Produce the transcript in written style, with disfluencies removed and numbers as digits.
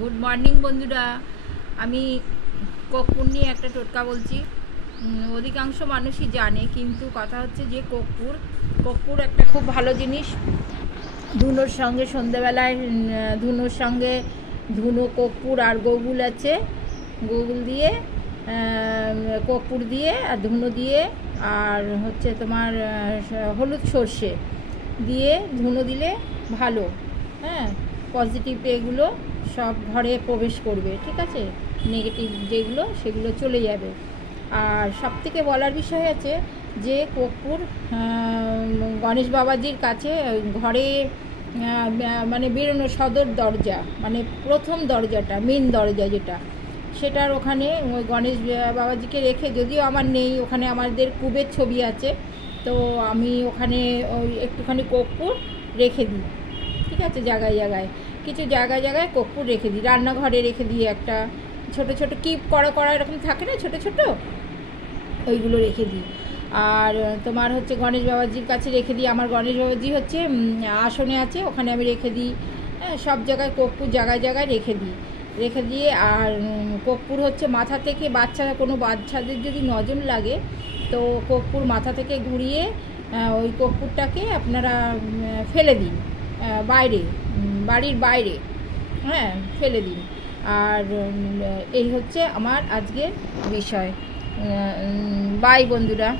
Good morning বন্ধুরা। আমি কর্পূর নিয়ে একটা টোটকা বলছি। অধিকাংশ মানুষই জানে, কিন্তু কথা হচ্ছে যে কর্পূর একটা খুব ভালো জিনিস। ধুনোর সঙ্গে সন্ধেবেলায় ধুনোর সঙ্গে ধুনো, কর্পূর আর গোগুল আছে, গোগুল দিয়ে কর্পূর দিয়ে আর ধুনো দিয়ে আর হচ্ছে তোমার হলুদ সর্ষে দিয়ে ধুনো দিলে ভালো। হ্যাঁ, পজিটিভ এগুলো সব ঘরে প্রবেশ করবে, ঠিক আছে? নেগেটিভ যেগুলো সেগুলো চলে যাবে। আর সবথেকে বলার বিষয় আছে যে কর্পূর গণেশ বাবাজির কাছে ঘরে মানে বেরোনো সদর দরজা, মানে প্রথম দরজাটা, মেন দরজা যেটা, সেটার ওখানে ওই গণেশ বাবাজিকে রেখে, যদিও আমার নেই ওখানে, আমাদের কুবের ছবি আছে, তো আমি ওখানে ওই একটুখানি কর্পূর রেখে দিই, ঠিক আছে? জায়গায় জায়গায়, কিছু জায়গায় জায়গায় কর্পূর রেখে দিই। রান্নাঘরে রেখে দিই, একটা ছোটো ছোটো কিপ করা করা এরকম থাকে না, ছোটো ছোটো, ওইগুলো রেখে দিই। আর তোমার হচ্ছে গণেশ বাবাজির কাছে রেখে দিই। আমার গণেশ বাবাজি হচ্ছে আসনে আছে, ওখানে আমি রেখে দিই। হ্যাঁ, সব জায়গায় কর্পূর জায়গায় জায়গায় রেখে দিয়ে আর কর্পূর হচ্ছে মাথা থেকে, কোনো বাচ্চাদের যদি নজর লাগে তো কর্পূর মাথা থেকে ঘুরিয়ে ওই কর্পূরটাকে আপনারা ফেলে দিন বাইরে, বাড়ির বাইরে, হ্যাঁ, ফেলে দিন। আর এই হচ্ছে আমার আজকের বিষয়। বাই বন্ধুরা।